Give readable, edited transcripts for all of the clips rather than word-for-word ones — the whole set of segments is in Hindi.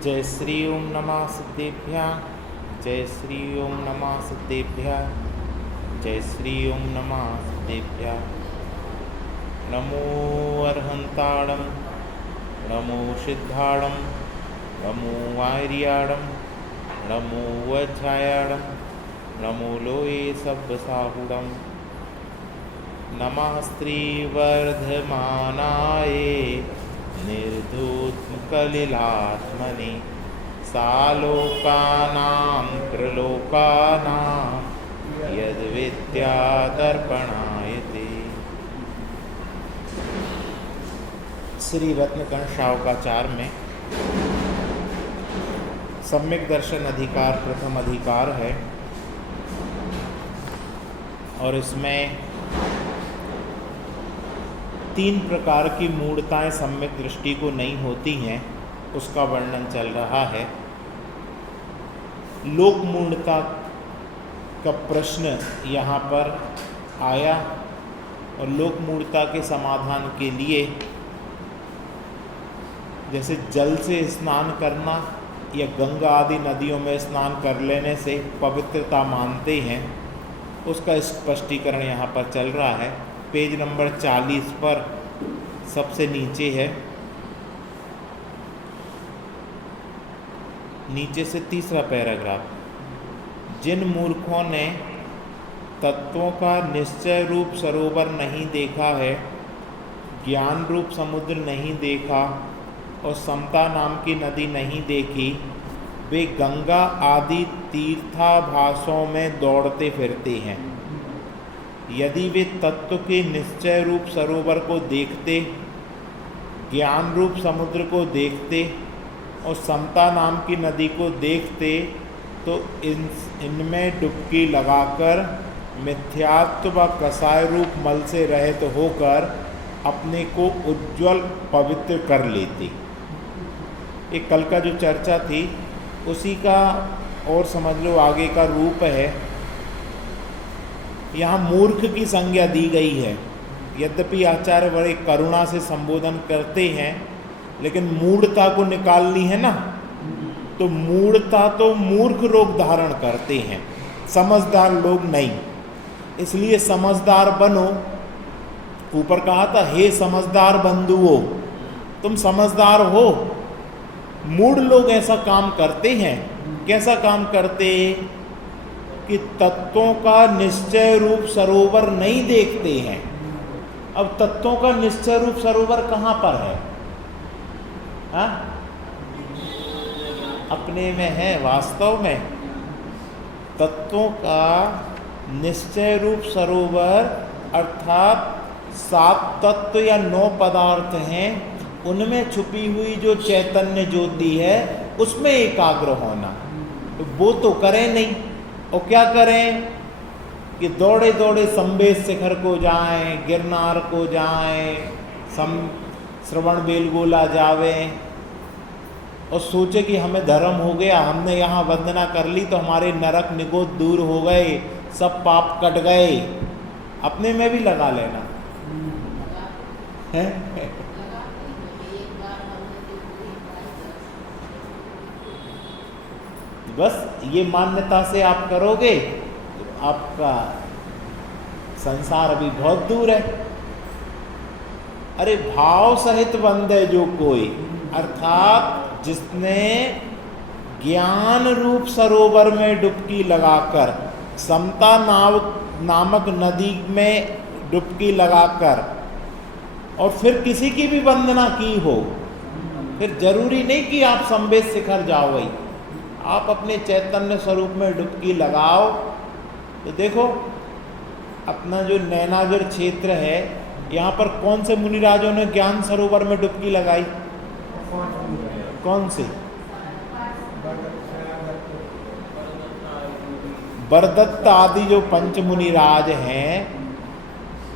जय श्री ओम नमः सिद्धेभ्यः। जय श्री ओम नमः सिद्धेभ्यः। जय श्री ओम नमः सिद्धेभ्यः। नमो अर्हंताणं, नमो सिद्धाणं, नमो आर्याणं, नमो वज्रायाणं, नमो लोये सब्बसाहुणं। नमः स्त्रीवर्धमानाय निर्धूतकलिलात्मने सालोकानां त्रिलोकानां यद्विद्यादर्पणायते। श्री रत्नकण शावकाचार में सम्यक दर्शन अधिकार प्रथम अधिकार है और इसमें 3 प्रकार की मूढ़ताएं सम्यक दृष्टि को नहीं होती हैं, उसका वर्णन चल रहा है। लोक मूढ़ता का प्रश्न यहाँ पर आया और लोक मूढ़ता के समाधान के लिए जैसे जल से स्नान करना या गंगा आदि नदियों में स्नान कर लेने से पवित्रता मानते हैं, उसका स्पष्टीकरण यहाँ पर चल रहा है। पेज नंबर 40 पर सबसे नीचे है, नीचे से तीसरा पैराग्राफ। जिन मूर्खों ने तत्वों का निश्चय रूप सरोवर नहीं देखा है, ज्ञान रूप समुद्र नहीं देखा और समता नाम की नदी नहीं देखी, वे गंगा आदि तीर्थाभासों में दौड़ते फिरते हैं। यदि वे तत्व के निश्चय रूप सरोवर को देखते, ज्ञान रूप समुद्र को देखते और समता नाम की नदी को देखते तो इनमें डुबकी लगाकर मिथ्यात्व व कसाय रूप मल से रहित होकर अपने को उज्ज्वल पवित्र कर लेते। एक कल का जो चर्चा थी उसी का और समझ लो आगे का रूप है। यहाँ मूर्ख की संज्ञा दी गई है। यद्यपि आचार्य बड़े करुणा से संबोधन करते हैं, लेकिन मूढ़ता को निकालनी है ना, तो मूढ़ता तो मूर्ख लोग धारण करते हैं, समझदार लोग नहीं। इसलिए समझदार बनो। ऊपर कहा था हे समझदार बंधुओं, तुम समझदार हो। मूढ़ लोग ऐसा काम करते हैं। कैसा काम करते कि तत्वों का निश्चय रूप सरोवर नहीं देखते हैं। अब तत्वों का निश्चय रूप सरोवर कहाँ पर है? हाँ? अपने में है। वास्तव में तत्वों का निश्चय रूप सरोवर अर्थात 7 तत्व या 9 पदार्थ हैं, उनमें छुपी हुई जो चैतन्य ज्योति है उसमें एकाग्र होना। तो वो तो करें नहीं, और क्या करें कि दौड़े दौड़े संबेद शिखर को जाएं, गिरनार को जाएं, श्रवण बेलगोला जावें और सोचे कि हमें धर्म हो गया, हमने यहाँ वंदना कर ली तो हमारे नरक निगोद दूर हो गए, सब पाप कट गए। अपने में भी लगा लेना है। बस ये मान्यता से आप करोगे तो आपका संसार अभी बहुत दूर है। अरे भाव सहित वंदे जो कोई, अर्थात जिसने ज्ञान रूप सरोवर में डुबकी लगाकर, समता नामक नदी में डुबकी लगाकर और फिर किसी की भी वंदना की हो, फिर जरूरी नहीं कि आप संवेद शिखर जाओ। वही आप अपने चैतन्य स्वरूप में डुबकी लगाओ तो देखो अपना जो नैनागिर क्षेत्र है, यहाँ पर कौन से मुनिराजों ने ज्ञान सरोवर में डुबकी लगाई? कौन से? बरदत्त आदि जो पंच मुनिराज हैं,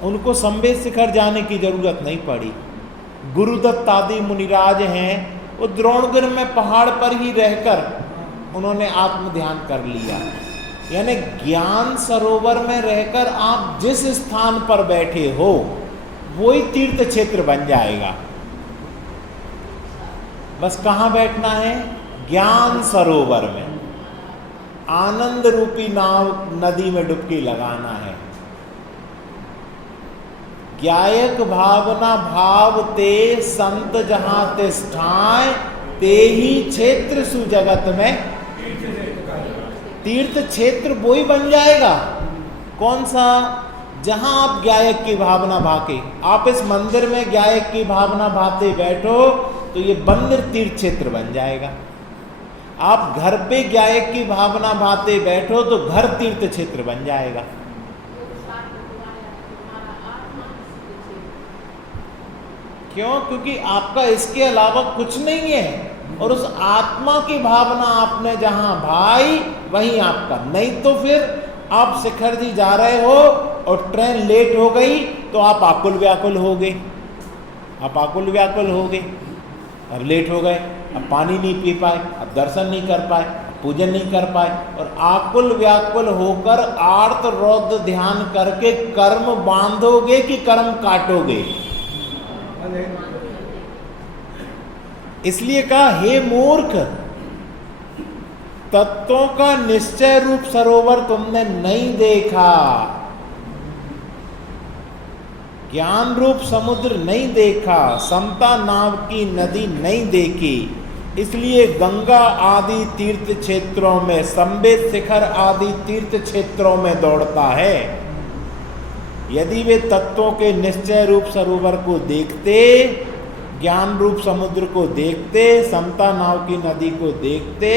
उनको संवेद शिखर जाने की जरूरत नहीं पड़ी। गुरुदत्त आदि मुनिराज हैं, वो द्रोणगिर में पहाड़ पर ही रहकर उन्होंने आत्म ध्यान कर लिया। यानी ज्ञान सरोवर में रहकर आप जिस स्थान पर बैठे हो वही तीर्थ क्षेत्र बन जाएगा। बस कहाँ बैठना है? ज्ञान सरोवर में आनंद रूपी नाव नदी में डुबकी लगाना है। ज्ञायक भावना भाव ते संत जहां तिष्ठाएं, ते ही क्षेत्र सुजगत में। तीर्थ क्षेत्र वो ही बन जाएगा। कौन सा? जहां आप ज्ञायक की भावना भाके। आप इस मंदिर में ज्ञायक की भावना भाते बैठो तो ये मंदिर तीर्थ क्षेत्र बन जाएगा। आप घर पे ज्ञायक की भावना भाते बैठो तो घर तीर्थ क्षेत्र बन जाएगा। क्यों? क्योंकि आपका इसके अलावा कुछ नहीं है, और उस आत्मा की भावना आपने जहां भाई वहीं आपका। नहीं तो फिर आप शिखर जी जा रहे हो और ट्रेन लेट हो गई तो आप आकुल व्याकुल हो गए। आप आकुल व्याकुल हो गए, अब लेट हो गए, अब पानी नहीं पी पाए, अब दर्शन नहीं कर पाए, पूजन नहीं कर पाए, और आकुल व्याकुल होकर आर्त रौद्र ध्यान करके कर्म बांधोगे कि कर्म काटोगे? इसलिए कहा, हे मूर्ख, तत्वों का निश्चय रूप सरोवर तुमने नहीं देखा, ज्ञान रूप समुद्र नहीं देखा, समता नाम की नदी नहीं देखी, इसलिए गंगा आदि तीर्थ क्षेत्रों में, संवेद शिखर आदि तीर्थ क्षेत्रों में दौड़ता है। यदि वे तत्वों के निश्चय रूप सरोवर को देखते, ज्ञान रूप समुद्र को देखते, समता नाव की नदी को देखते,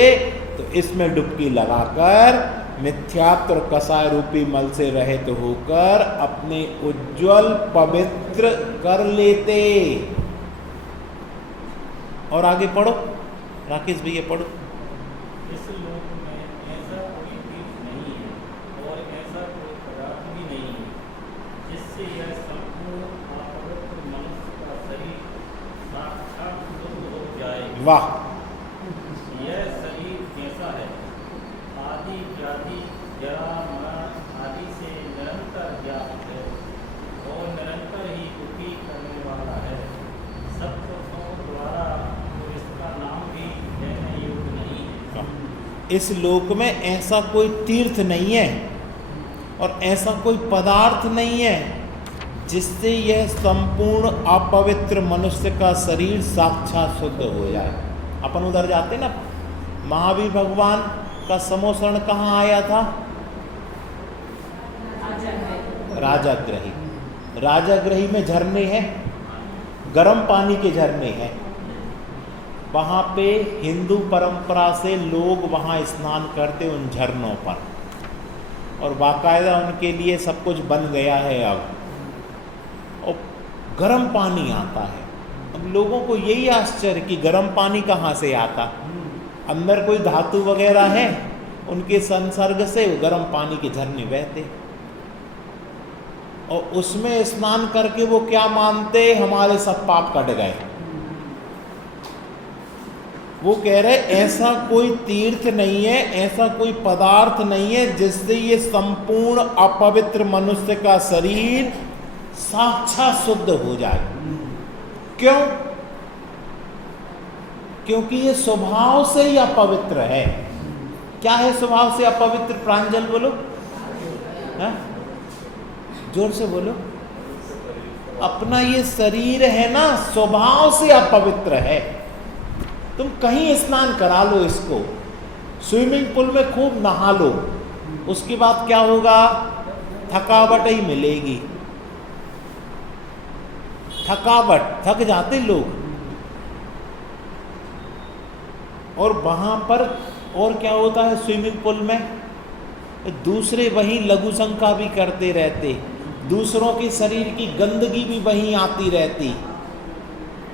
तो इसमें डुबकी लगाकर मिथ्यात्व कसाय रूपी मल से रहित होकर अपने उज्जवल पवित्र कर लेते। और आगे पढ़ो राकेश भैया, पढ़ो। इस लोक में ऐसा कोई तीर्थ नहीं है और ऐसा कोई पदार्थ भी नहीं है जिससे यह संपूर्ण अपवित्र मनुष्य का शरीर साक्षात शुद्ध हो जाए। वाह! यह शरीर कैसा है? आदि व्याधि जरा मरण आदि से निरंतर ज्ञात है और निरंतर ही दुखी करने वाला है। सब पुरुषों द्वारा तो इसका नाम भी लेने योग्य नहीं है। इस लोक में ऐसा कोई तीर्थ नहीं है और ऐसा कोई पदार्थ नहीं है जिससे यह संपूर्ण अपवित्र मनुष्य का शरीर साक्षात शुद्ध हो जाए। अपन उधर जाते ना, महावीर भगवान का समोसरण कहाँ आया था? राजाग्रही। राजाग्रही में झरने हैं, गर्म पानी के झरने हैं। वहाँ पे हिंदू परंपरा से लोग वहाँ स्नान करते उन झरनों पर, और बाकायदा उनके लिए सब कुछ बन गया है अब, और गर्म पानी आता है। अब लोगों को यही आश्चर्य कि गर्म पानी कहाँ से आता, अंदर कोई धातु वगैरह है, उनके संसर्ग से वो गर्म पानी के झरने बहते, और उसमें स्नान करके वो क्या मानते, हमारे सब पाप कट गए। वो कह रहे ऐसा कोई तीर्थ नहीं है, ऐसा कोई पदार्थ नहीं है जिससे ये संपूर्ण अपवित्र मनुष्य का शरीर साक्षात शुद्ध हो जाए। क्यों? क्योंकि ये स्वभाव से ही अपवित्र है। क्या है स्वभाव से अपवित्र? प्रांजल बोलो, है? जोर से बोलो। अपना ये शरीर है ना, स्वभाव से अपवित्र है। तुम कहीं स्नान करा लो इसको, स्विमिंग पूल में खूब नहा लो, उसके बाद क्या होगा? थकावट ही मिलेगी, थकावट, थक जाते लोग। और वहाँ पर और क्या होता है स्विमिंग पूल में? दूसरे वहीं लघु शंका भी करते रहते, दूसरों के शरीर की गंदगी भी वहीं आती रहती,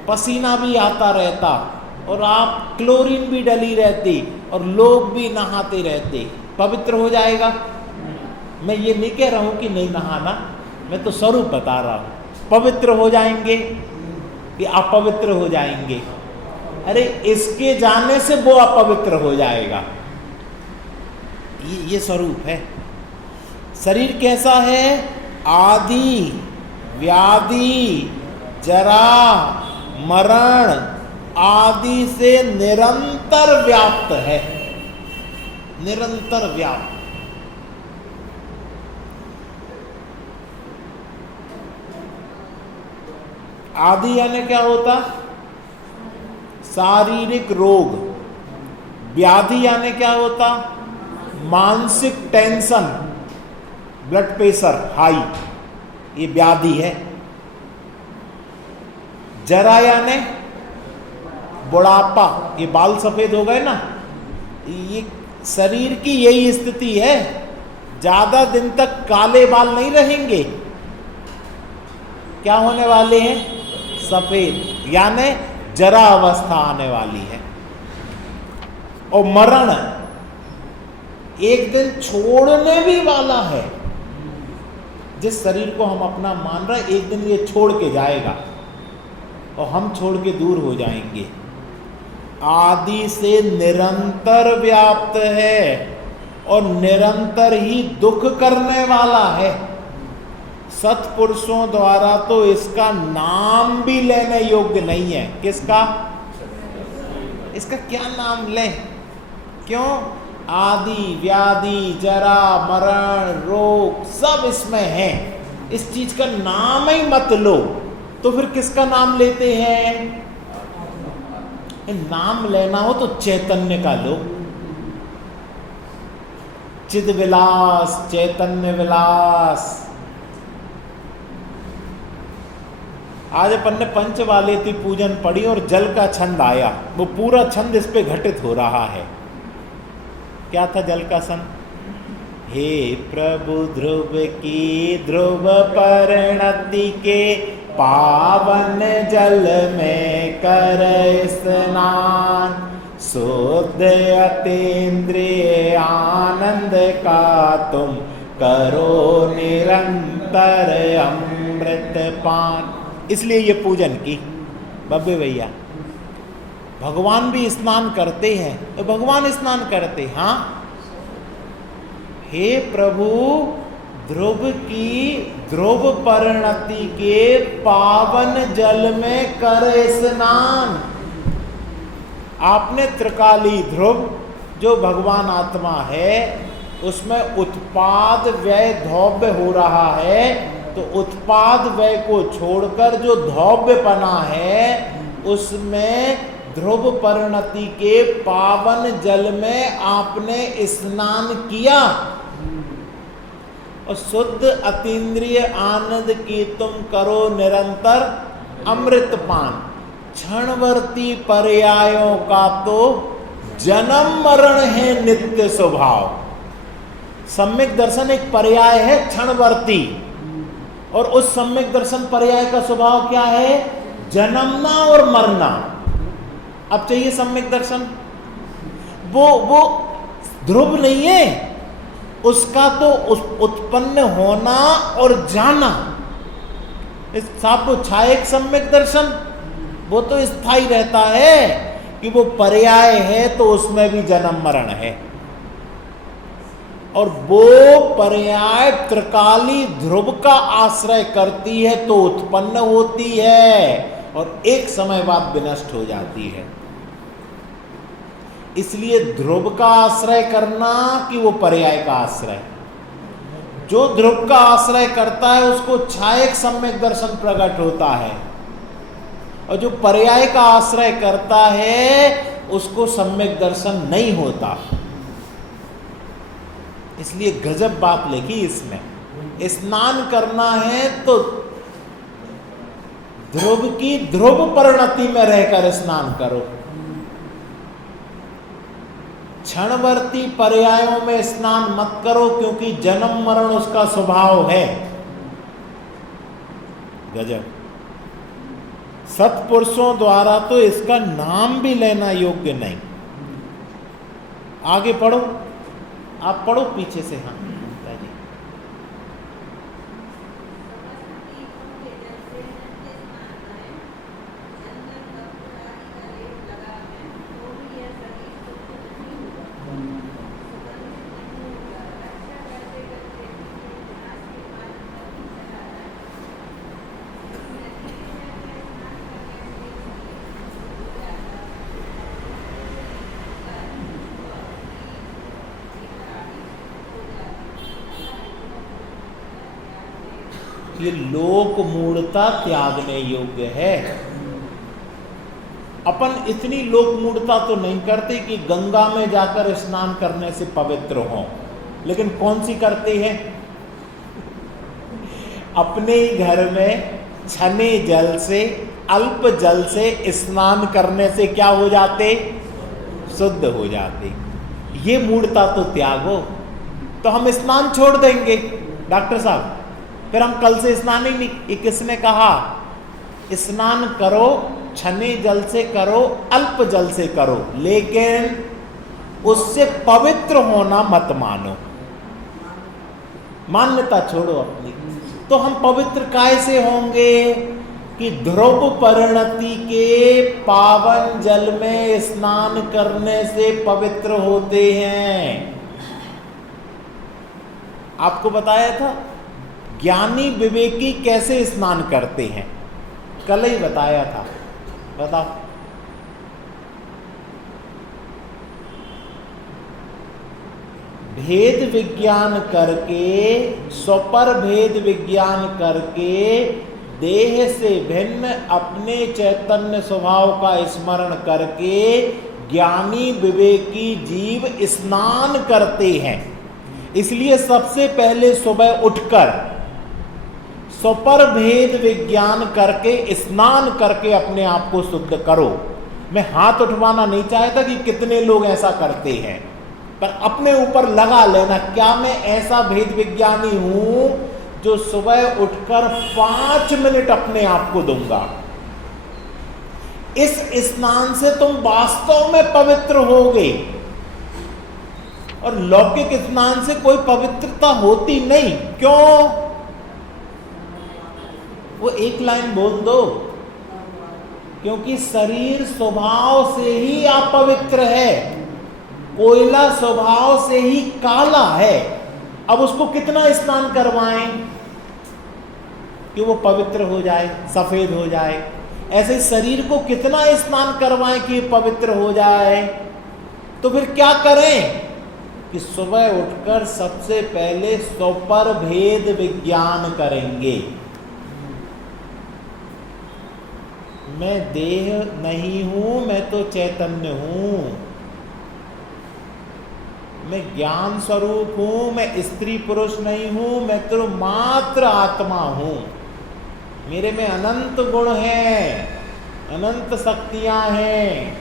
पसीना भी आता रहता, और आप क्लोरीन भी डली रहती, और लोग भी नहाते रहते। पवित्र हो जाएगा? मैं ये नहीं कह रहा हूँ कि नहीं नहाना, मैं तो स्वरूप बता रहा हूँ। पवित्र हो जाएंगे कि अपवित्र हो जाएंगे? अरे इसके जाने से वो अपवित्र हो जाएगा। ये स्वरूप है। शरीर कैसा है? आदि व्याधि जरा मरण आदि से निरंतर व्याप्त है, निरंतर व्याप्त। आदि यानी क्या होता? शारीरिक रोग। व्याधि यानी क्या होता? मानसिक टेंशन, ब्लड प्रेशर हाई, ये व्याधि है। जरा यानी बुढ़ापा, ये बाल सफेद हो गए ना, ये शरीर की यही स्थिति है, ज्यादा दिन तक काले बाल नहीं रहेंगे। क्या होने वाले हैं? सफेद, यानी जरा अवस्था आने वाली है। और मरण एक दिन छोड़ने भी वाला है। जिस शरीर को हम अपना मान रहे हैं, एक दिन ये छोड़ के जाएगा और हम छोड़ के दूर हो जाएंगे। आदि से निरंतर व्याप्त है और निरंतर ही दुख करने वाला है। सत्पुरुषों द्वारा तो इसका नाम भी लेने योग्य नहीं है। किसका? इसका क्या नाम लें? क्यों? आदि, व्याधि, जरा, मरण, रोग सब इसमें है। इस चीज का नाम ही मत लो, तो फिर किसका नाम लेते हैं? नाम लेना हो तो चैतन्य का लो। चिद विलास, चैतन्य विलास। आज अपन ने पंचवालेती पूजन पढ़ी और जल का छंद आया, वो पूरा छंद इस पे घटित हो रहा है। क्या था जल का छंद? हे प्रभु ध्रुव की ध्रुव परिणति के पावन जल में कर स्नान, शुद्ध अतीन्द्रिय आनंद का तुम करो निरंतर अमृत पान। इसलिए ये पूजन की बब्बे भैया। भगवान भी स्नान करते हैं तो भगवान स्नान करते। हाँ, हे प्रभु ध्रुव की ध्रुव परिणति के पावन जल में कर स्नान। आपने त्रिकाली ध्रुव जो भगवान आत्मा है उसमें उत्पाद व्यय धौव्य हो रहा है, तो उत्पाद व्यय को छोड़कर जो धौव्यपना है उसमें ध्रुव परिणति के पावन जल में आपने स्नान किया और शुद्ध अतीन्द्रिय आनंद की तुम करो निरंतर अमृत पान। क्षणवर्ती पर्यायों का तो जन्म मरण है नित्य स्वभाव। सम्यक दर्शन एक पर्याय है क्षणवर्ती, और उस सम्यक दर्शन पर्याय का स्वभाव क्या है? जन्मना और मरना। अब चाहिए सम्यक दर्शन, वो ध्रुव नहीं है, उसका तो उत्पन्न होना और जाना। इस साप छायक सम्यक दर्शन वो तो स्थायी रहता है कि वो पर्याय है तो उसमें भी जन्म मरण है, और वो पर्याय त्रिकाली ध्रुव का आश्रय करती है तो उत्पन्न होती है और एक समय बाद विनष्ट हो जाती है। इसलिए ध्रुव का आश्रय करना कि वो पर्याय का आश्रय। जो ध्रुव का आश्रय करता है उसको छायक सम्यक दर्शन प्रकट होता है, और जो पर्याय का आश्रय करता है उसको सम्यक दर्शन नहीं होता। इसलिए गजब बात लिखी इसमें। स्नान करना है तो ध्रुव की ध्रुव परिणति में रहकर स्नान करो। क्षणवर्ती पर्यायों में स्नान मत करो, क्योंकि जन्म मरण उसका स्वभाव है। गजब। सत्पुरुषों द्वारा तो इसका नाम भी लेना योग्य नहीं। आगे पढ़ो, आप पढ़ो पीछे से। हाँ जी। ये लोक मूढ़ता त्यागने योग्य है। अपन इतनी लोक मूढ़ता तो नहीं करते कि गंगा में जाकर स्नान करने से पवित्र हों, लेकिन कौन सी करते हैं? अपने ही घर में छने जल से, अल्प जल से स्नान करने से क्या हो जाते? शुद्ध हो जाते। ये मूढ़ता तो त्यागो। तो हम स्नान छोड़ देंगे डॉक्टर साहब, फिर हम कल से स्नान ही नहीं। ये किसने कहा? स्नान करो, छने जल से करो, अल्प जल से करो, लेकिन उससे पवित्र होना मत मानो। मान्यता छोड़ो अपनी। तो हम पवित्र कैसे होंगे? कि ध्रुव परिणति के पावन जल में स्नान करने से पवित्र होते हैं। आपको बताया था ज्ञानी विवेकी कैसे स्नान करते हैं, कल ही बताया था। बताओ। भेद विज्ञान करके, स्वपर भेद विज्ञान करके, देह से भिन्न अपने चैतन्य स्वभाव का स्मरण करके ज्ञानी विवेकी जीव स्नान करते हैं। इसलिए सबसे पहले सुबह उठकर स्वपर भेद विज्ञान करके स्नान करके अपने आप को शुद्ध करो। मैं हाथ उठवाना नहीं चाहता कि कितने लोग ऐसा करते हैं, पर अपने ऊपर लगा लेना, क्या मैं ऐसा भेद विज्ञानी हूं जो सुबह उठकर 5 मिनट अपने आप को दूंगा। इस स्नान से तुम वास्तव में पवित्र होगे, और लौकिक स्नान से कोई पवित्रता होती नहीं। क्यों? वो एक लाइन बोल दो, क्योंकि शरीर स्वभाव से ही अपवित्र है, कोयला स्वभाव से ही काला है। अब उसको कितना स्नान करवाएं कि वो पवित्र हो जाए, सफेद हो जाए? ऐसे शरीर को कितना स्नान करवाएं कि पवित्र हो जाए? तो फिर क्या करें कि सुबह उठकर सबसे पहले स्वपर भेद विज्ञान करेंगे। मैं देह नहीं हूं, मैं तो चैतन्य हूं। मैं ज्ञान स्वरूप हूं, मैं स्त्री पुरुष नहीं हूं, मैं तो मात्र आत्मा हूं। मेरे में अनंत गुण हैं, अनंत शक्तियां हैं।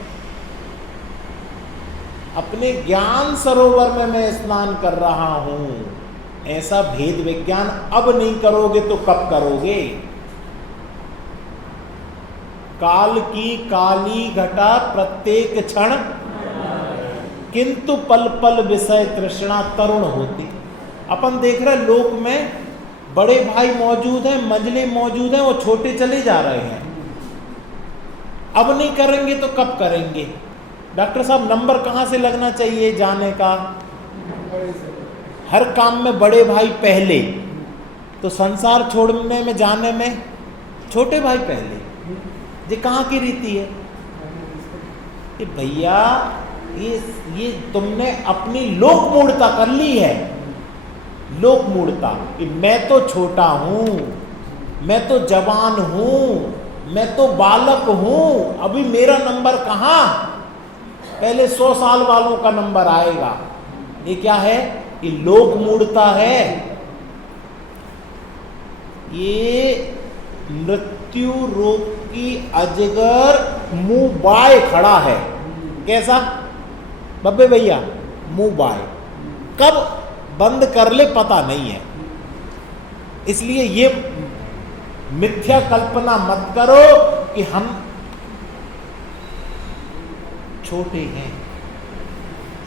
अपने ज्ञान सरोवर में मैं स्नान कर रहा हूं। ऐसा भेद विज्ञान अब नहीं करोगे तो कब करोगे? काल की काली घटा प्रत्येक क्षण, किंतु पल पल विषय तृष्णा तरुण होती। अपन देख रहे लोक में बड़े भाई मौजूद हैं, मंझले मौजूद हैं, वो छोटे चले जा रहे हैं। अब नहीं करेंगे तो कब करेंगे? डॉक्टर साहब, नंबर कहाँ से लगना चाहिए जाने का? हर काम में बड़े भाई पहले, तो संसार छोड़ने में जाने में छोटे भाई पहले। ये कहाँ की रीति है? कि भैया ये तुमने अपनी लोक मूढ़ता कर ली है। लोक मूढ़ता कि मैं तो छोटा हूं, मैं तो जवान हूं, मैं तो बालक हूं, अभी मेरा नंबर कहाँ? पहले 100 साल वालों का नंबर आएगा। ये क्या है? ये लोक मूढ़ता है। ये मृत्यु रोग की अजगर मुंह बाय खड़ा है। कैसा बब्बे भैया? मुंह बाय। कब बंद कर ले पता नहीं है। इसलिए ये मिथ्या कल्पना मत करो कि हम छोटे हैं।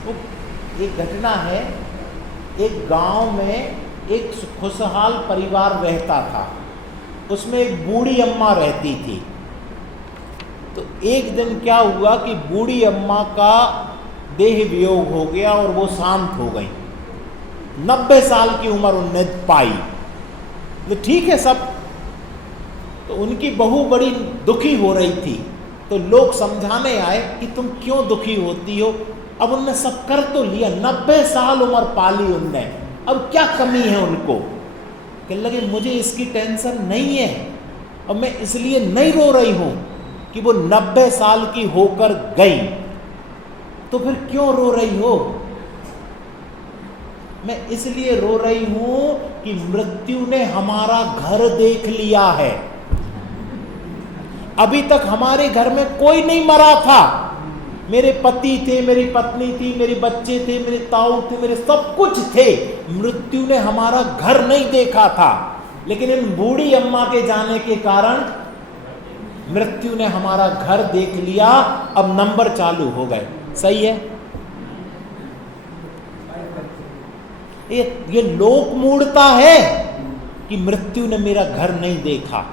तो एक घटना है, एक गांव में एक खुशहाल परिवार रहता था। उसमें एक बूढ़ी अम्मा रहती थी। तो एक दिन क्या हुआ कि बूढ़ी अम्मा का देह वियोग हो गया और वो शांत हो गई। 90 साल की उम्र उन्हें पाई। तो ठीक है सब। तो उनकी बहू बड़ी दुखी हो रही थी। तो लोग समझाने आए कि तुम क्यों दुखी होती हो? अब उनने सब कर तो लिया, 90 साल उम्र पाली उनने, अब क्या कमी है उनको? कहने लगे मुझे इसकी टेंशन नहीं है और मैं इसलिए नहीं रो रही हूं कि वो 90 साल की होकर गई। तो फिर क्यों रो रही हो? मैं इसलिए रो रही हूं कि मृत्यु ने हमारा घर देख लिया है। अभी तक हमारे घर में कोई नहीं मरा था। मेरे पति थे, मेरी पत्नी थी, मेरे बच्चे थे, मेरे ताऊ थे, मेरे सब कुछ थे। मृत्यु ने हमारा घर नहीं देखा था, लेकिन इन बूढ़ी अम्मा के जाने के कारण मृत्यु ने हमारा घर देख लिया। अब नंबर चालू हो गए। सही है? ये लोक मूढ़ता है कि मृत्यु ने मेरा घर नहीं देखा।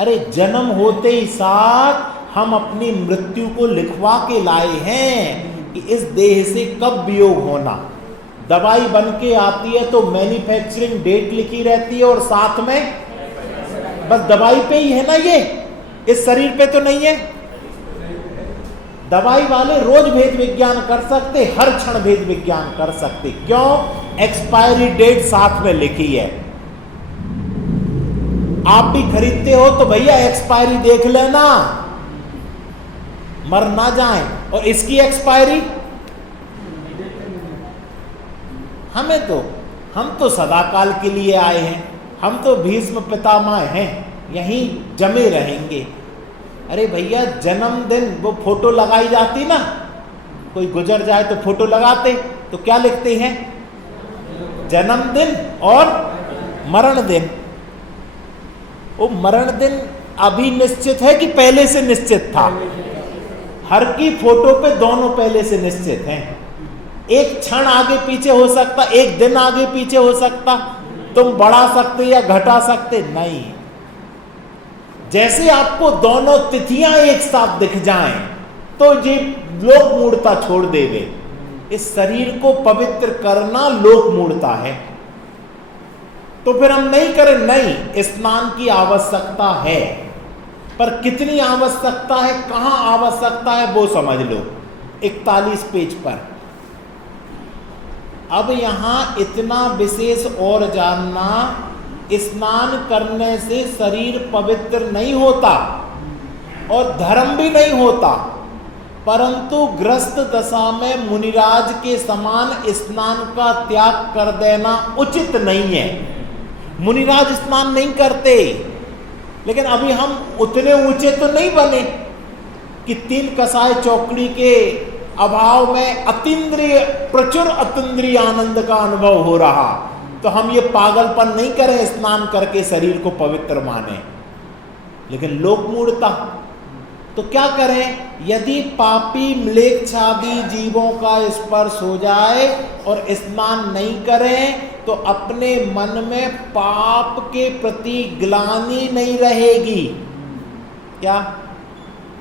अरे जन्म होते ही साथ हम अपनी मृत्यु को लिखवा के लाए हैं कि इस देह से कब वियोग होना। दवाई बन के आती है तो मैन्युफैक्चरिंग डेट लिखी रहती है और साथ में बस दवाई पे ही है ना, ये इस शरीर पे तो नहीं है। दवाई वाले रोज भेद विज्ञान कर सकते, हर क्षण भेद विज्ञान कर सकते। क्यों? एक्सपायरी डेट साथ में लिखी है। आप भी खरीदते हो तो भैया एक्सपायरी देख लेना, मर ना जाए। और इसकी एक्सपायरी हम तो सदाकाल के लिए आए हैं, हम तो भीष्म पितामह हैं, यहीं जमे रहेंगे। अरे भैया जन्मदिन वो फोटो लगाई जाती ना, कोई गुजर जाए तो फोटो लगाते, तो क्या लिखते हैं? जन्मदिन और मरण दिन। वो मरण दिन अभी निश्चित है कि पहले से निश्चित था? हर की फोटो पे दोनों पहले से निश्चित हैं। एक क्षण आगे पीछे हो सकता, एक दिन आगे पीछे हो सकता, तुम बढ़ा सकते या घटा सकते नहीं। जैसे आपको दोनों तिथियां एक साथ दिख जाएं तो ये लोक मूढ़ता छोड़ देवे। इस शरीर को पवित्र करना लोक मूढ़ता है। तो फिर हम नहीं करें? नहीं, स्नान की आवश्यकता है, पर कितनी आवश्यकता है, कहां आवश्यकता है वो समझ लो 41 पेज पर। अब यहां इतना विशेष और जानना, स्नान करने से शरीर पवित्र नहीं होता और धर्म भी नहीं होता, परंतु ग्रस्त दशा में मुनिराज के समान स्नान का त्याग कर देना उचित नहीं है। मुनिराज स्नान नहीं करते, लेकिन अभी हम उतने ऊंचे तो नहीं बने कि 3 कसाय चौकड़ी के अभाव में अतीन्द्रिय, प्रचुर अतीन्द्रिय आनंद का अनुभव हो रहा, तो हम ये पागलपन नहीं करें स्नान करके शरीर को पवित्र माने। लेकिन लोक मूढ़ता, तो क्या करें? यदि पापी म्लेच्छादी जीवों का स्पर्श हो जाए और स्नान नहीं करें तो अपने मन में पाप के प्रति ग्लानि नहीं रहेगी। क्या?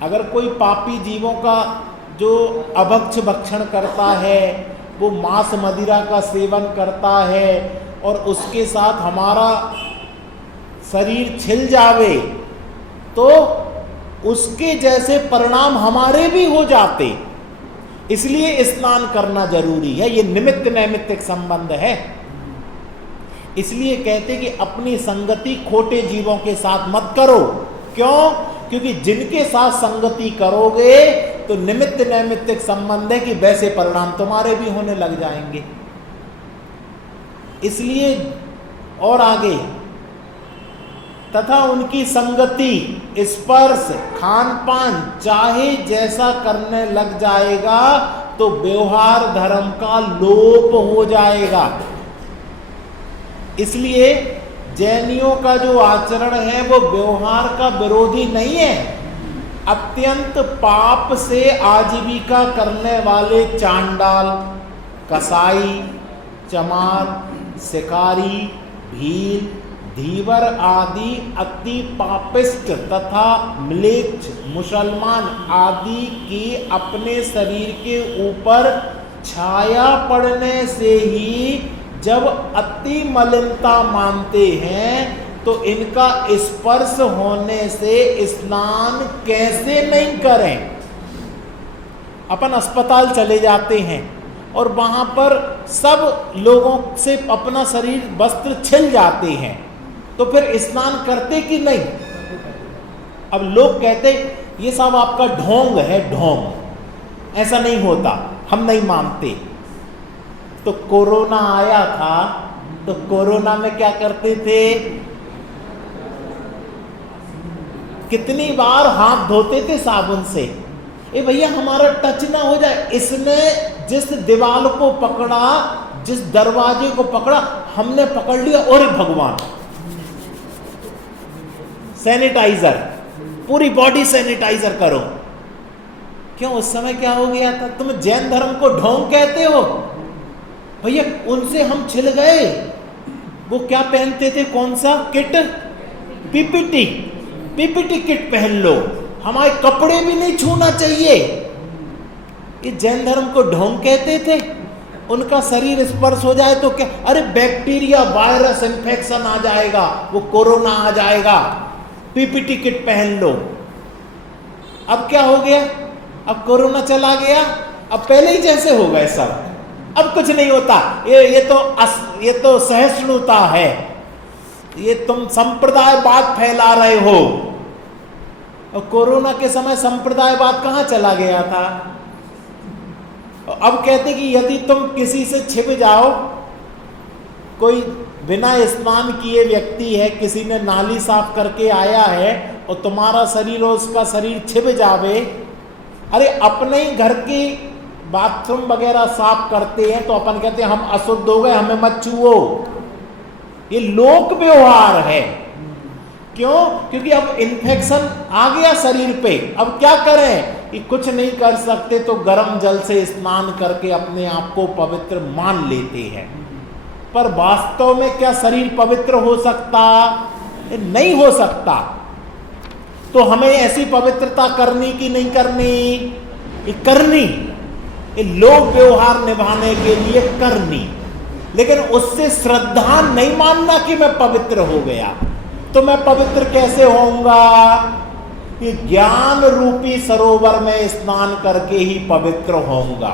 अगर कोई पापी जीवों का जो अभक्ष भक्षण करता है, वो मांस मदिरा का सेवन करता है और उसके साथ हमारा शरीर छिल जावे, तो उसके जैसे परिणाम हमारे भी हो जाते। इसलिए स्नान करना जरूरी है। ये निमित्त नैमित्तिक संबंध है। इसलिए कहते कि अपनी संगति खोटे जीवों के साथ मत करो। क्यों? क्योंकि जिनके साथ संगति करोगे तो निमित्त नैमित्तिक संबंध है कि वैसे परिणाम तुम्हारे भी होने लग जाएंगे। इसलिए और आगे, तथा उनकी संगति, स्पर्श, खान पान चाहे जैसा करने लग जाएगा तो व्यवहार धर्म का लोप हो जाएगा। इसलिए जैनियों का जो आचरण है वो व्यवहार का विरोधी नहीं है। अत्यंत पाप से आजीविका करने वाले चांडाल, कसाई, चमार, शिकारी, भील, धीवर आदि अति पापिष्ट तथा म्लेच्छ मुसलमान आदि की अपने शरीर के ऊपर छाया पड़ने से ही जब अति मलिनता मानते हैं तो इनका स्पर्श होने से स्नान कैसे नहीं करें। अपन अस्पताल चले जाते हैं और वहां पर सब लोगों से अपना शरीर वस्त्र छिल जाते हैं, तो फिर स्नान करते कि नहीं? अब लोग कहते ये सब आपका ढोंग है, ढोंग, ऐसा नहीं होता, हम नहीं मानते। तो कोरोना आया था, तो कोरोना में क्या करते थे? कितनी बार हाथ धोते थे साबुन से। ए भैया हमारा टच ना हो जाए। इसने जिस दीवार को पकड़ा, जिस दरवाजे को पकड़ा, हमने पकड़ लिया, और भगवान, सैनिटाइजर, पूरी बॉडी सैनिटाइजर करो। क्यों? उस समय क्या हो गया था? तुम जैन धर्म को ढोंग कहते हो भैया, उनसे हम छिल गए। वो क्या पहनते थे? कौन सा किट? पीपीटी, पीपीटी किट पहन लो, हमारे कपड़े भी नहीं छूना चाहिए। ये जैन धर्म को ढोंग कहते थे। उनका शरीर स्पर्श हो जाए तो क्या, अरे बैक्टीरिया, वायरस, इन्फेक्शन आ जाएगा, वो कोरोना आ जाएगा, पीपीटी किट पहन लो। अब क्या हो गया? अब कोरोना चला गया, अब पहले ही जैसे हो गए सब, अब कुछ नहीं होता। ये तो सहिष्णुता है, ये तुम संप्रदायवाद फैला रहे हो। और कोरोना के समय संप्रदायवाद कहाँ चला गया था? अब कहते कि यदि तुम किसी से छिप जाओ, कोई बिना स्नान किए व्यक्ति है, किसी ने नाली साफ करके आया है और तुम्हारा शरीर और उसका शरीर छिप जावे, अरे अपने ही घर की बाथरूम वगैरह साफ करते हैं तो अपन कहते हैं हम अशुद्ध हो गए, हमें मत छुओ। ये लोक व्यवहार है। क्यों? क्योंकि अब इन्फेक्शन आ गया शरीर पे। अब क्या करें? कि कुछ नहीं कर सकते तो गर्म जल से स्नान करके अपने आप को पवित्र मान लेते हैं। पर वास्तव में क्या शरीर पवित्र हो सकता? नहीं हो सकता। तो हमें ऐसी पवित्रता करनी कि नहीं करनी? ये करनी, ये लोक व्यवहार निभाने के लिए करनी। लेकिन उससे श्रद्धा नहीं मानना कि मैं पवित्र हो गया। तो मैं पवित्र कैसे होऊंगा? कि ज्ञान रूपी सरोवर में स्नान करके ही पवित्र होऊंगा।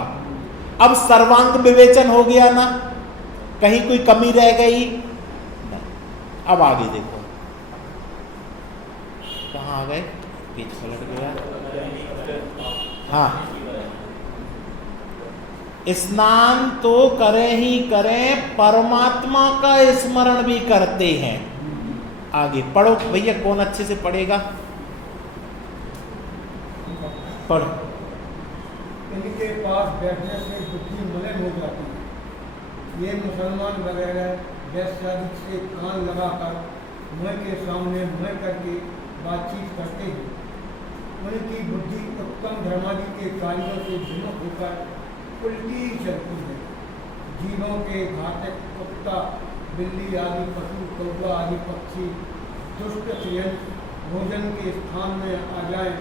अब सर्वांग विवेचन हो गया ना, कहीं कोई कमी रह गई? अब आगे देखो, कहाँ आ गए? पेज पलट गया। हाँ, स्नान तो करें ही करें, परमात्मा का स्मरण भी करते हैं। आगे पढ़ो भैया, कौन अच्छे से पढ़ेगा? पढ़ो। इनके पास बैठने से बुद्धि मलिन हो जाती है। ये मुसलमान वगैरह वैश्यादि से कान लगाकर मुँह के सामने मुँह करके बातचीत करते हैं। उनकी बुद्धि उत्तम धर्मादि के कार्यों से विमुख होकर उल्टी चलती है। जीवों के घातक कुत्ता, बिल्ली आदि पशु, कौवा आदि पक्षी दुष्ट त्रियंत भोजन के स्थान में आ जाए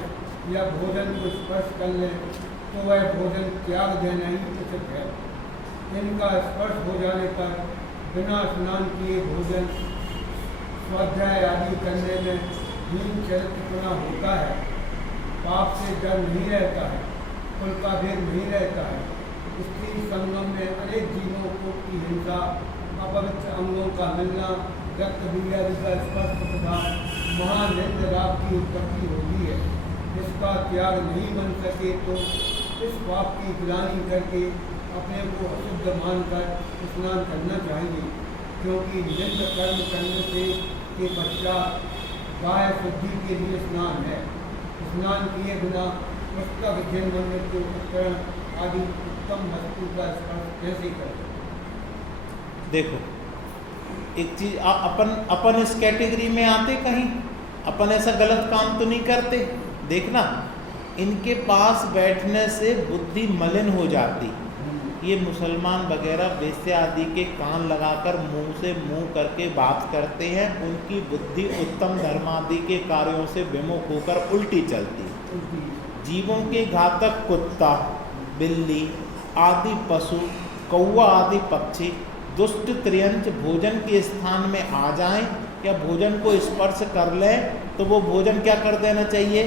या भोजन को स्पर्श कर ले तो वह भोजन त्याग देना ही उचित है। इनका स्पर्श हो जाने पर बिना स्नान किए भोजन स्वाध्याय आदि करने में हीन चरित्रपना होता है। पाप से डर नहीं रहता है, कुल का भेद नहीं रहता है। स्त्री संगम में अनेक जीवों को की हिंसा, अपवित्र अंगों का मिलना, रक्त बीजादि का स्पर्श तथा महानिंद राग की उत्पत्ति होती है। इसका त्याग नहीं बन सके तो इस पाप की ग्लानि करके अपने को अशुद्ध मानकर स्नान करना चाहिए, क्योंकि निंद कर्म करने से के पश्चात बाह्य शुद्धि के लिए स्नान है। स्नान किए बिना पुस्तक, जिन मंदिर के उपकरण आदि उत्तम वस्तु का स्पर्श कैसे करें? देखो, एक चीज अपन इस कैटेगरी में आते कहीं? अपन ऐसा गलत काम तो नहीं करते? देखना, इनके पास बैठने से बुद्धि मलिन हो जाती। ये मुसलमान वगैरह वेश्या आदि के कान लगाकर मुंह से मुंह करके बात करते हैं। उनकी बुद्धि उत्तम धर्मादि के कार्यों से विमुख होकर उल्टी चलती। जीवों के घातक कुत्ता, बिल्ली आदि पशु, कौवा आदि पक्षी दुष्ट त्रियंच भोजन के स्थान में आ जाएं या भोजन को स्पर्श कर लें तो वो भोजन क्या कर देना चाहिए?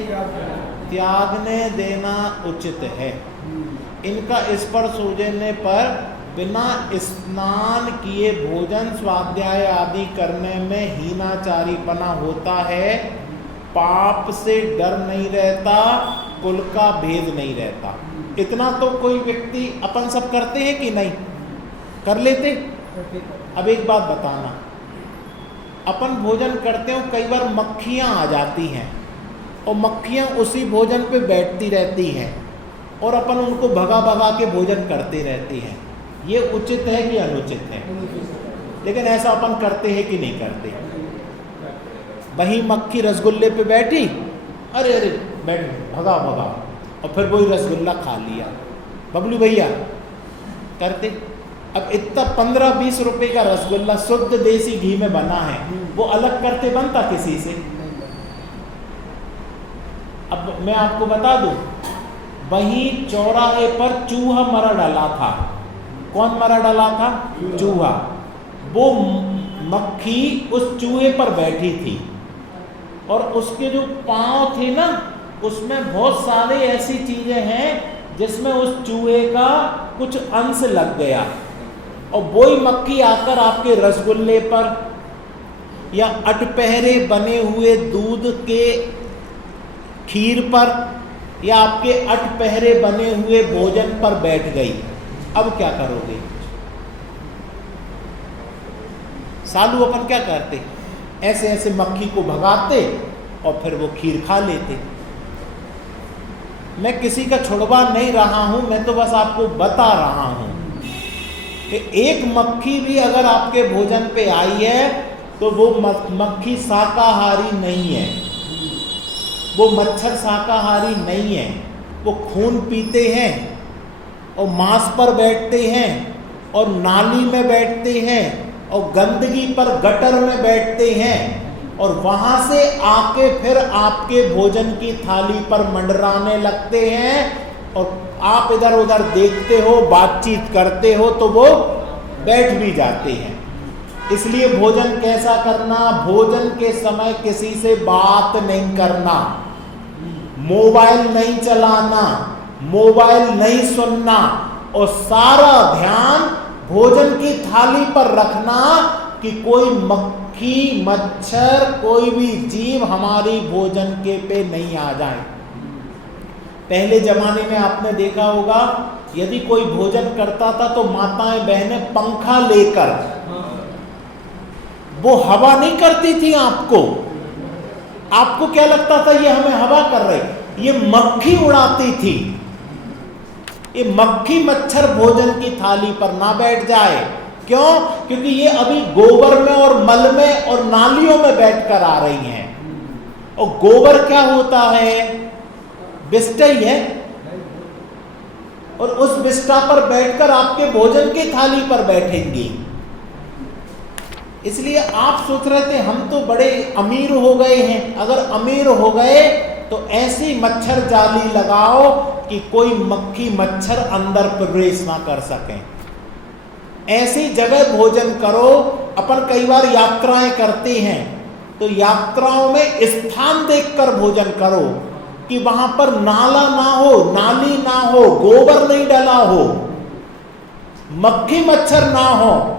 त्यागने देना उचित है। इनका स्पर्श हो जाने पर बिना स्नान किए भोजन स्वाध्याय आदि करने में हीनाचारीपना होता है, पाप से डर नहीं रहता, कुल का भेद नहीं रहता। इतना तो कोई व्यक्ति, अपन सब करते हैं कि नहीं, कर लेते। अब एक बात बताना, अपन भोजन करते हो, कई बार मक्खियाँ आ जाती हैं और मक्खियाँ उसी भोजन पे बैठती रहती हैं और अपन उनको भगा भगा के भोजन करते रहते हैं। ये उचित है कि अनुचित है? लेकिन ऐसा अपन करते हैं कि नहीं करते? वही मक्खी रसगुल्ले पे बैठी, अरे अरे बैठ, भगा भगा, और फिर वही रसगुल्ला खा लिया। बबलू भैया करते? अब इतना 15-20 रुपए का रसगुल्ला शुद्ध देसी घी में बना है, वो अलग करते बनता किसी से? अब मैं आपको बता दूं, वहीं चौराहे पर चूहा मरा डाला था। कौन मरा डाला था? चूहा। वो मक्खी उस चूहे पर बैठी थी और उसके जो पांव थे ना, उसमें बहुत सारे ऐसी चीजें हैं जिसमें उस चूहे का कुछ अंश लग गया, और वही मक्खी आकर आपके रसगुल्ले पर या अटपहरे बने हुए दूध के खीर पर या आपके अटपहरे बने हुए भोजन पर बैठ गई। अब क्या करोगे? सालू अपन क्या करते? ऐसे ऐसे मक्खी को भगाते और फिर वो खीर खा लेते। मैं किसी का छुड़वा नहीं रहा हूं, मैं तो बस आपको बता रहा हूं कि एक मक्खी भी अगर आपके भोजन पे आई है तो वो मक्खी शाकाहारी नहीं है, वो मच्छर शाकाहारी नहीं है। वो खून पीते हैं और मांस पर बैठते हैं और नाली में बैठते हैं और गंदगी पर गटर में बैठते हैं और वहां से आके फिर आपके भोजन की थाली पर मंडराने लगते हैं और आप इधर उधर देखते हो, बातचीत करते हो तो वो बैठ भी जाते हैं। इसलिए भोजन कैसा करना? भोजन के समय किसी से बात नहीं करना, मोबाइल नहीं चलाना, मोबाइल नहीं सुनना और सारा ध्यान भोजन की थाली पर रखना कि कोई मक्खी मच्छर कोई भी जीव हमारी भोजन के पे नहीं आ जाए। पहले जमाने में आपने देखा होगा, यदि कोई भोजन करता था तो माताएं बहनें पंखा लेकर, वो हवा नहीं करती थी आपको क्या लगता था ये हमें हवा कर रही? ये मक्खी उड़ाती थी। ये मक्खी मच्छर भोजन की थाली पर ना बैठ जाए। क्यों? क्योंकि ये अभी गोबर में और मल में और नालियों में बैठकर आ रही हैं। और गोबर क्या होता है? विष्ठा ही है, और उस विष्ठा पर बैठकर आपके भोजन की थाली पर बैठेंगी। इसलिए आप सोच रहे थे हम तो बड़े अमीर हो गए हैं। अगर अमीर हो गए तो ऐसी मच्छर जाली लगाओ कि कोई मक्खी मच्छर अंदर प्रवेश ना कर सकें। ऐसी जगह भोजन करो। अपन कई बार यात्राएं करते हैं तो यात्राओं में स्थान देखकर भोजन करो कि वहां पर नाला ना हो, नाली ना हो, गोबर नहीं डला हो, मक्खी मच्छर ना हो,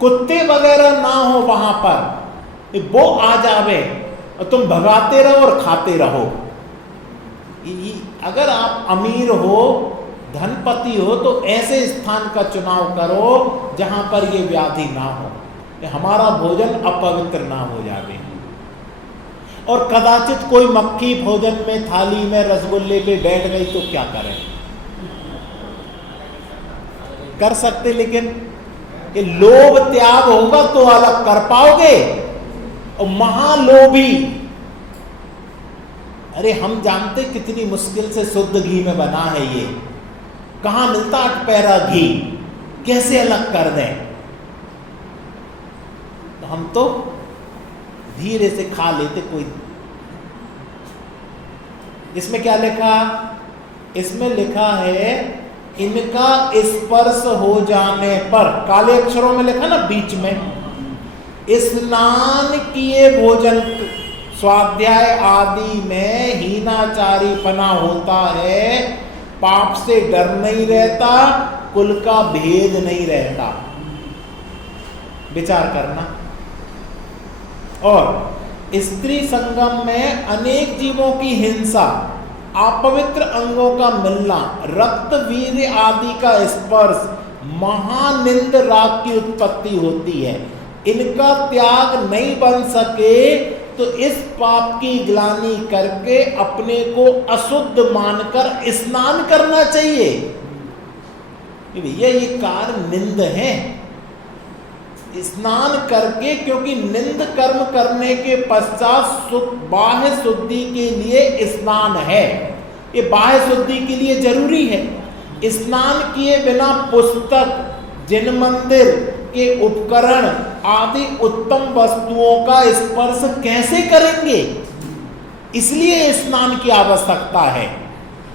कुत्ते वगैरह ना हो वहां पर, वो आ जावे और तुम भगाते रहो और खाते रहो। अगर आप अमीर हो, धनपति हो, तो ऐसे स्थान का चुनाव करो जहां पर ये व्याधि ना हो, हमारा भोजन अपवित्र ना हो जावे। और कदाचित कोई मक्खी भोजन में थाली में रसगुल्ले पे बैठ गई तो क्या करें? कर सकते, लेकिन ये लोभ त्याग होगा तो अलग कर पाओगे। और महालोभी, अरे हम जानते कितनी मुश्किल से शुद्ध घी में बना है ये, कहां मिलता अटपैरा घी, कैसे अलग कर दें? तो हम तो धीरे से खा लेते। कोई इसमें क्या लिखा? इसमें लिखा है इनका स्पर्श हो जाने पर, काले अक्षरों में लिखा ना बीच में, स्नान किए भोजन स्वाध्याय आदि में हीनाचारीपना होता है, पाप से डर नहीं रहता, कुल का भेद नहीं रहता। विचार करना। और स्त्री संगम में अनेक जीवों की हिंसा, अपवित्र अंगों का मिलना, रक्त वीर्य आदि का स्पर्श, महानिंद राग की उत्पत्ति होती है। इनका त्याग नहीं बन सके तो इस पाप की ग्लानि करके अपने को अशुद्ध मानकर स्नान करना चाहिए। भैया ये कार्य निंद है, स्नान करके, क्योंकि निंद कर्म करने के पश्चात बाह्य शुद्धि के लिए स्नान है। ये बाह्य शुद्धि के लिए जरूरी है। स्नान किए बिना पुस्तक, जिन मंदिर के उपकरण आदि उत्तम वस्तुओं का स्पर्श कैसे करेंगे? इसलिए स्नान की आवश्यकता है।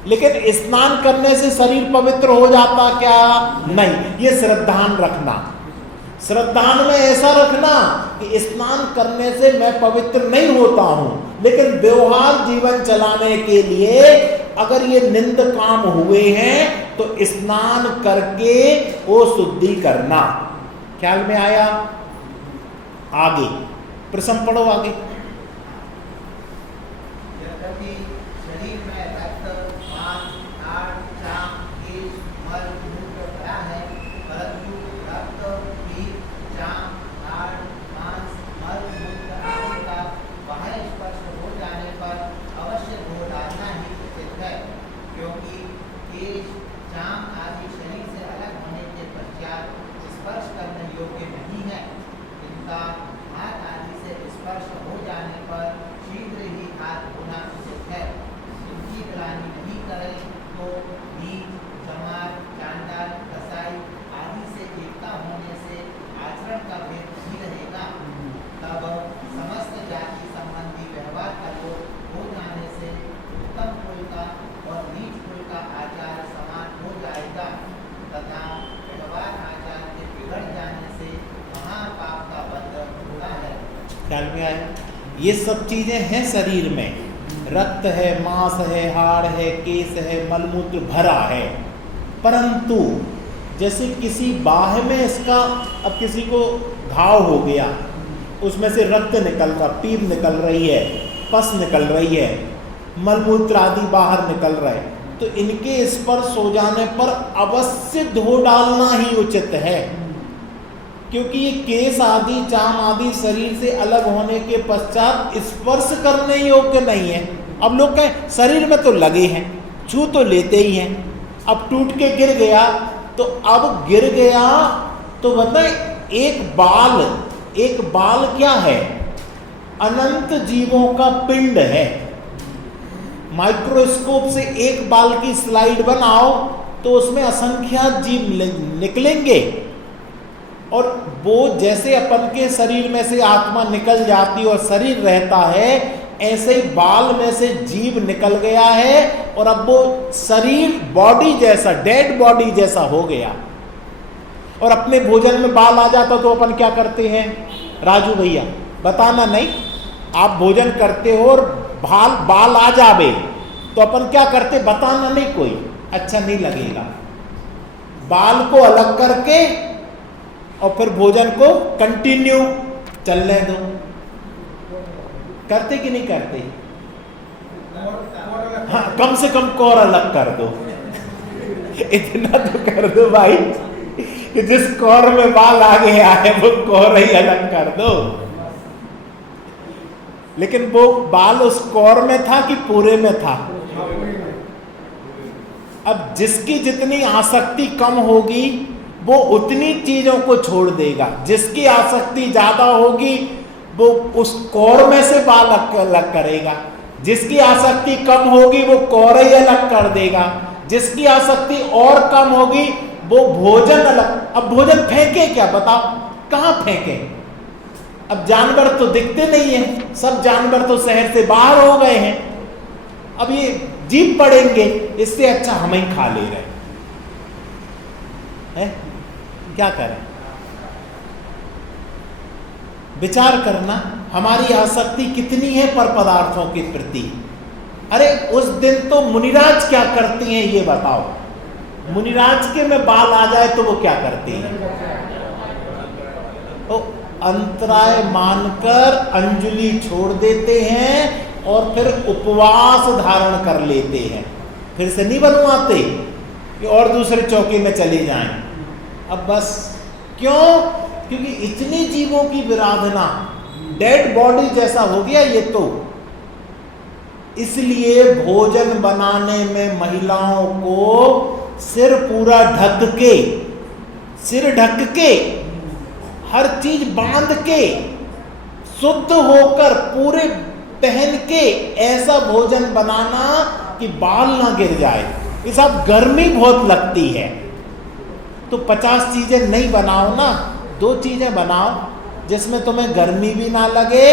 लेकिन स्नान करने से शरीर पवित्र हो जाता क्या? नहीं। ये श्रद्धान रखना, श्रद्धान में ऐसा रखना कि स्नान करने से मैं पवित्र नहीं होता हूं, लेकिन व्यवहार जीवन चलाने के लिए अगर ये निंद काम हुए हैं तो स्नान करके वो शुद्धि करना। ख्याल में आया? आगे प्रश्न पढ़ो आगे। शरीर में रक्त, मांस, हाड़, चाम, केश, मल, मूत्र भरा है, परंतु रक्त, कीट, चाम, हाड़, मांस, मल, मूत्र आदि का बाह्य स्पर्श हो जाने पर अवश्य धो डालना ही उचित है, क्योंकि केश, चाम आदि शरीर से अलग होने के पश्चात स्पर्श करने योग्य नहीं है। इनका हाथ आदि से स्पर्श हो जाने पर शीघ्र ही हाथ धोना उचित है। इनकी ग्लानि नहीं करे तो नीच, चमार, चांडाल, कसाई आदि से एकता होने से आचरण का भेद नहीं रहेगा। तब समस्त जाति संबंधी व्यवहार का लोप हो जाने से उत्तम कुल का और नीच कुल का आचार समान हो जाएगा तथा व्यवहार आचार के बिगड़ जाने से महापाप का बंधन होता है। ख्याल में आया? ये सब चीजें हैं शरीर में, रक्त है, मांस है, हाड़ है, केश है, मलमूत्र भरा है। परंतु जैसे किसी बाह में इसका, अब किसी को घाव हो गया, उसमें से रक्त निकल रहा, पीप निकल रही है, पस निकल रही है, मलमूत्र आदि बाहर निकल रहे, तो इनके स्पर्श हो जाने पर अवश्य धो डालना ही उचित है, क्योंकि ये केस आदि, चाम आदि शरीर से अलग होने के पश्चात स्पर्श करने योग्य नहीं है। अब लोग कहें शरीर में तो लगे हैं, छू तो लेते ही हैं, अब टूट के गिर गया तो अब गिर गया तो बताए एक बाल क्या है? अनंत जीवों का पिंड है। माइक्रोस्कोप से एक बाल की स्लाइड बनाओ तो उसमें असंख्यात जीव निकलेंगे, और वो जैसे अपन के शरीर में से आत्मा निकल जाती और शरीर रहता है, ऐसे ही बाल में से जीव निकल गया है और अब वो शरीर बॉडी जैसा, डेड बॉडी जैसा हो गया। और अपने भोजन में बाल आ जाता तो अपन क्या करते हैं? राजू भैया बताना नहीं, आप भोजन करते हो और बाल आ जावे तो अपन क्या करते? बताना नहीं, कोई अच्छा नहीं लगेगा, बाल को अलग करके और फिर भोजन को कंटिन्यू चलने दो। करते कि नहीं करते? हाँ, कम से कम कौर अलग कर दो। इतना तो कर दो भाई कि जिस कौर में बाल आगे आए वो कौर ही अलग कर दो। लेकिन वो बाल उस कौर में था कि पूरे में था? अब जिसकी जितनी आसक्ति कम होगी वो उतनी चीजों को छोड़ देगा, जिसकी आसक्ति ज्यादा होगी वो उस कौर में से बाल अलग करेगा, जिसकी आसक्ति कम होगी वो कौर ही अलग कर देगा, जिसकी आसक्ति और कम होगी वो भोजन अलग। अब भोजन फेंके क्या? बताओ कहाँ फेंके? अब जानवर तो दिखते नहीं है, सब जानवर तो शहर से बाहर हो गए हैं, अब ये जीभ पड़ेंगे, इससे अच्छा हम ही खा ले रहे हैं। क्या करें? विचार करना, हमारी आसक्ति कितनी है पर पदार्थों के प्रति। अरे उस दिन तो मुनिराज क्या करती हैं ये बताओ? मुनिराज के में बाल आ जाए तो वो क्या करते हैं? तो अंतराय मानकर अंजलि छोड़ देते हैं और फिर उपवास धारण कर लेते हैं, फिर से नहीं बनवाते कि और दूसरे चौके में चले जाएं। अब बस क्यों? क्योंकि इतनी जीवों की विराधना, डेड बॉडी जैसा हो गया ये तो। इसलिए भोजन बनाने में महिलाओं को सिर पूरा ढक के, सिर ढक के, हर चीज बांध के, शुद्ध होकर, पूरे पहन के ऐसा भोजन बनाना कि बाल ना गिर जाए। इस अब गर्मी बहुत लगती है तो 50 चीजें नहीं बनाओ ना, 2 चीजें बनाओ जिसमें तुम्हें गर्मी भी ना लगे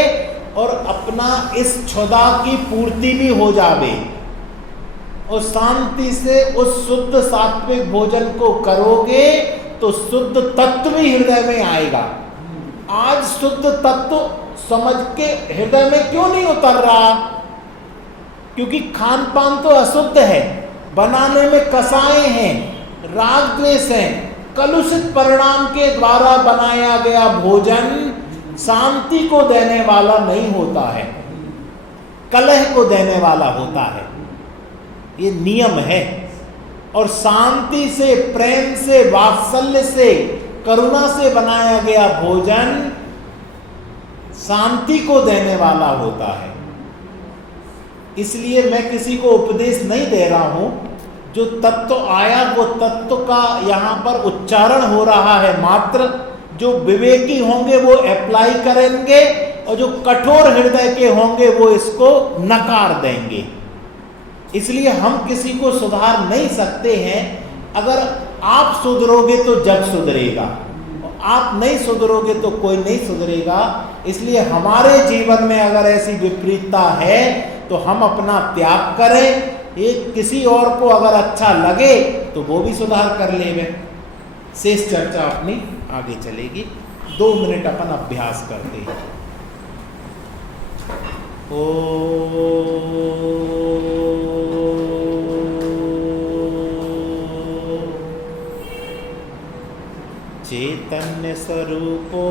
और अपना इस क्षुधा की पूर्ति भी हो जावे, और शांति से उस शुद्ध सात्विक भोजन को करोगे तो शुद्ध तत्व भी हृदय में आएगा। आज शुद्ध तत्व समझ के हृदय में क्यों नहीं उतर रहा? क्योंकि खान पान तो अशुद्ध है, बनाने में कसाएं हैं, राग द्वेष हैं, कलुषित परिणाम के द्वारा बनाया गया भोजन शांति को देने वाला नहीं होता है, कलह को देने वाला होता है। ये नियम है। और शांति से, प्रेम से, वात्सल्य से, करुणा से बनाया गया भोजन शांति को देने वाला होता है। इसलिए मैं किसी को उपदेश नहीं दे रहा हूं, जो तत्व आया वो तत्व का यहाँ पर उच्चारण हो रहा है मात्र। जो विवेकी होंगे वो अप्लाई करेंगे और जो कठोर हृदय के होंगे वो इसको नकार देंगे। इसलिए हम किसी को सुधार नहीं सकते हैं। अगर आप सुधरोगे तो जग सुधरेगा, आप नहीं सुधरोगे तो कोई नहीं सुधरेगा। इसलिए हमारे जीवन में अगर ऐसी विपरीतता है तो हम अपना त्याग करें। एक किसी और को अगर अच्छा लगे तो वो भी सुधार कर लेंगे। शेष चर्चा अपनी आगे चलेगी। 2 मिनट अपन अभ्यास करते हैं। चैतन्य स्वरूपो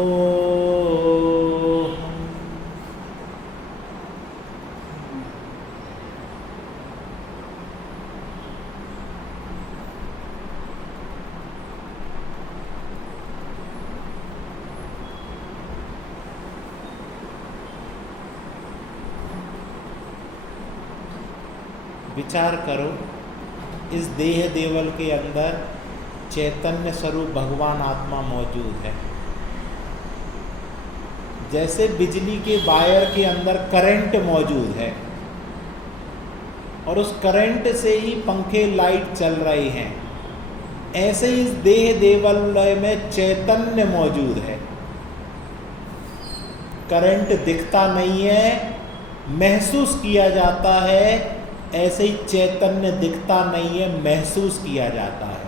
विचार करो, इस देह देवल के अंदर चैतन्य स्वरूप भगवान आत्मा मौजूद है। जैसे बिजली के वायर के अंदर करंट मौजूद है और उस करंट से ही पंखे लाइट चल रहे हैं, ऐसे ही इस देह देवलय में चैतन्य मौजूद है। करंट दिखता नहीं है, महसूस किया जाता है। ऐसे ही चैतन्य दिखता नहीं है, महसूस किया जाता है।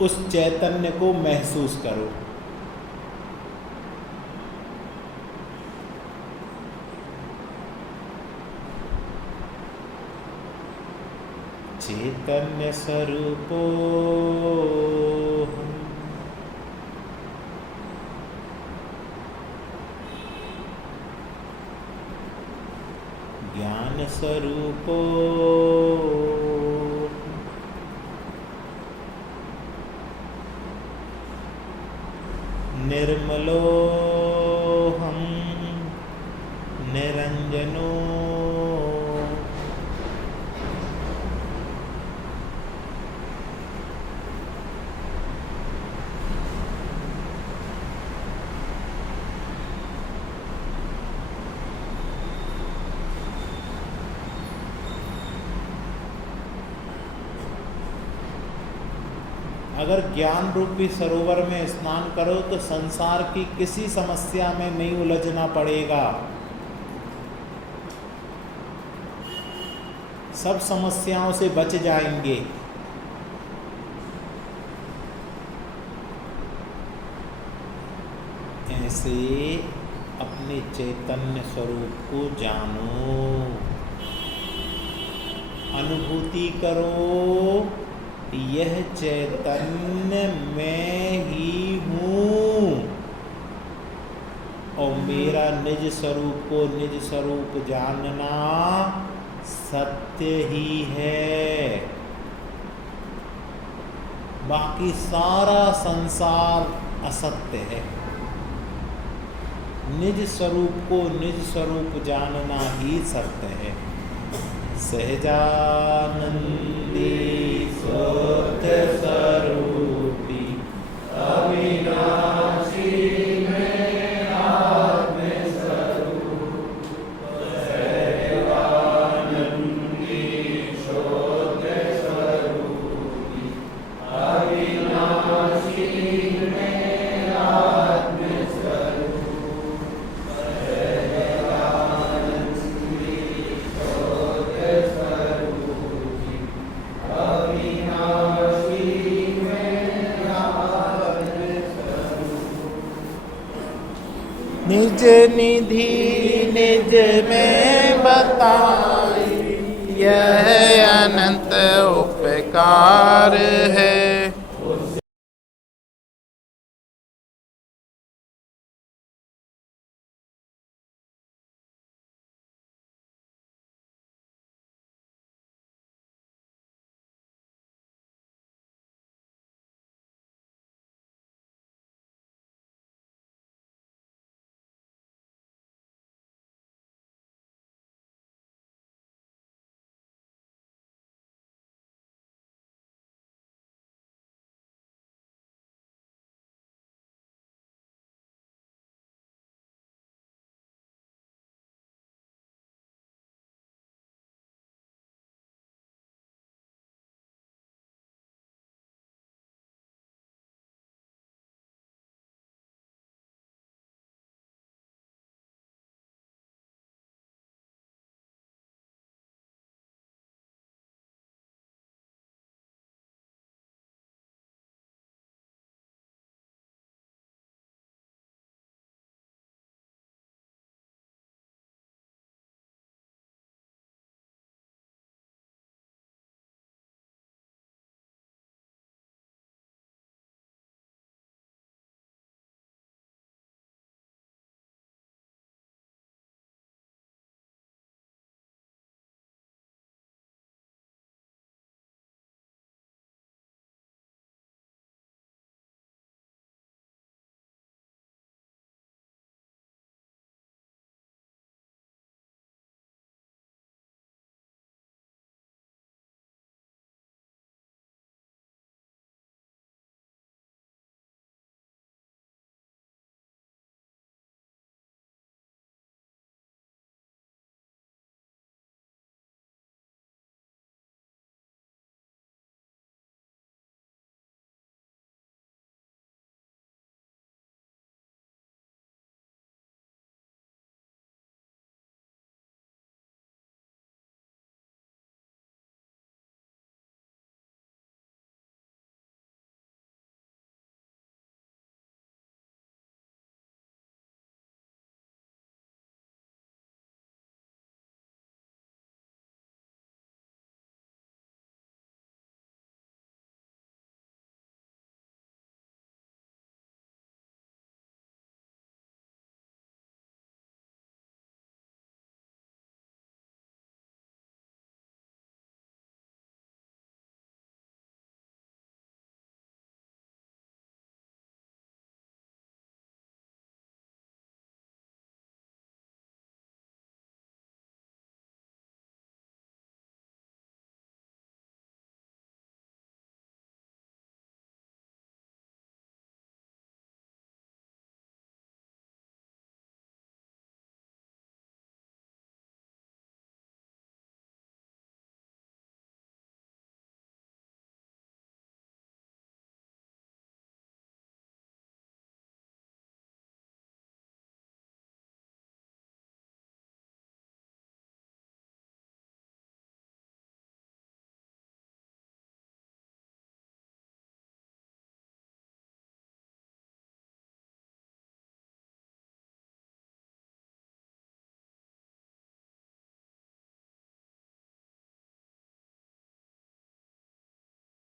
उस चैतन्य को महसूस करो। चैतन्य स्वरूपो ज्ञान स्वरूपो निर्मलो हम निरंजनो अगर ज्ञान रूपी सरोवर में स्नान करो तो संसार की किसी समस्या में नहीं उलझना पड़ेगा। सब समस्याओं से बच जाएंगे। ऐसे अपने चैतन्य स्वरूप को जानो, अनुभूति करो यह चैतन्य मैं ही हूँ और मेरा निज स्वरूप को निज स्वरूप जानना सत्य ही है। बाकी सारा संसार असत्य है। निज स्वरूप को निज स्वरूप जानना ही सत्य है। सहजानंदी शुद्ध स्वरूपी अविनाशी में आत्म स्वरूप। सहजानंदी शुद्ध स्वरूपी अविनाशी में आत्म स्वरूप। सहजानंदी शुद्ध स्वरूपी अविनाशी में आत्म स्वरूप। निज निधि निज में बताई यह अनंत उपकार है।